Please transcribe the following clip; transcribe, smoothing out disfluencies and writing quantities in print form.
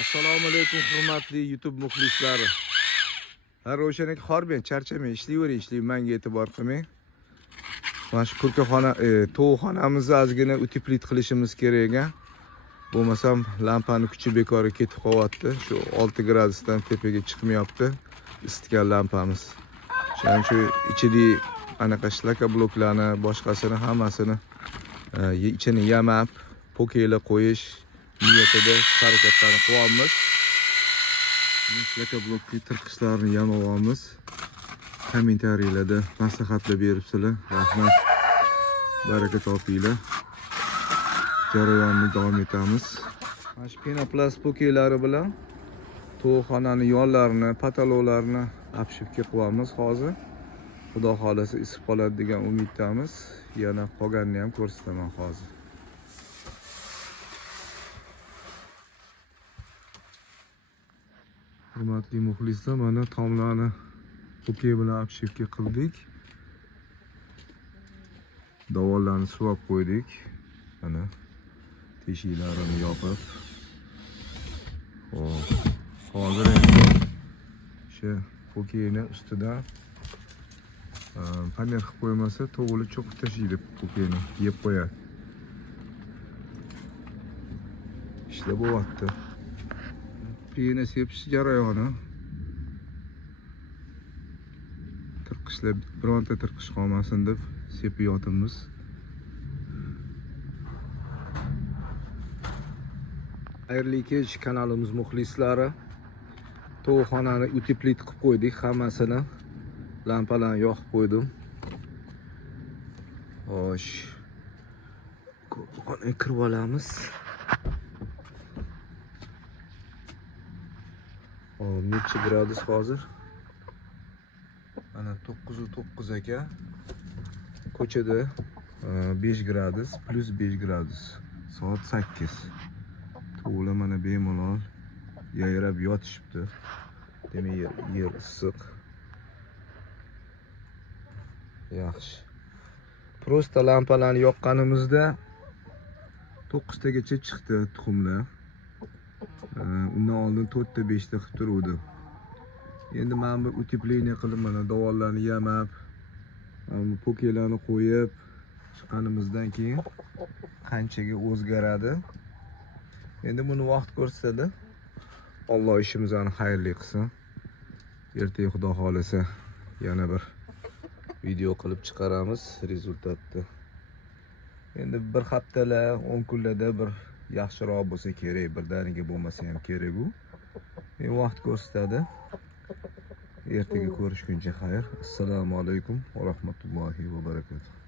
Assalomu alaykum hurmatli YouTube muxlislari. Har o'shaning xor men charchamay ishlayvering, menga e'tibor qilmang. Mana shu ko'rkaxona, to'g'xonamizni ozgina uteplit qilishimiz kerak ekan. Bo'lmasam lampani kuchi bekori ketib qolyapti. Shu 6 gradusdan tepaga chiqmayapti isitgan lampamiz. Shuning uchun ichidagi anaqa shlaka bloklarni, boshqasini hammasini ichini yamab, pokelar qo'yish niyatida harakatlarni qilyapmiz. Shlaka blokli tirqishlarni yamoqamiz. Kommentariyalarda maslahatlar beribsizlar. Rahmat. Baraka topinglar. Jarayonni davom etamiz. Mana shu penoplast pokelari bilan to'g'xonani yonlarini, pataloqlarini obshivka qilyapmiz hozir. Xudo xolasa isib qoladi degan umiddamiz. Yana qolganini ham ko'rsataman hozir. Hurmatli muxlislar, mana tomlarni poke bilan obshivka qildik. Davollarni suvab qo'ydik. Mana teshiklarini yopib. Hozir o'sha pokeni ustidan panel qilib qo'ymasa, to'g'ri cho'qib tashlaydi pokeni, yeb qo'yadi. Ishlar bo'lyapti. Piyini sepish jarayoni. Tirqishlar bironta tirqish qolmasin deb sepiyotimiz. Xayrli kech kanalimiz muxlislari. To'g'xonani uteplit qilib qo'ydik hammasini. Lampalarni yoqib qo'ydim. Xo'sh. Qo'rqoqni kirib olamiz. Necha gradus hozir? Mana 9.9 ekan. Ko'chada 5 gradus plus 5 gradus. Soat 8. To'g'ri mana bemalol yayrab yotishibdi. Demak, yer issiq. Yaxshi. Prosta lampalarni yoqqanimizda 9 tagacha chiqdi tuxumlar. Undan oldin 4 ta 5 ta qilib turuvdi. Endi men bu utepleniya qilib mana davollarni yamab, pokelarni qo'yib chiqqanimizdan keyin qanchaga o'zgaradi. Endi buni vaqt ko'rsatadi. Alloh ishimizni xayrli qilsin. Ertaga Xudo xolasa yana bir video qilib chiqaramiz rezultatni. Endi bir haftalar, 10 kunlarda bir yaxshiroq bo'lsa kerak, birdaniga bo'lmasa ham kerak bu. Vaqt ko'rsatadi. Ertaga ko'rishguncha xayr. Assalomu alaykum va rahmatullohi va barakatuh.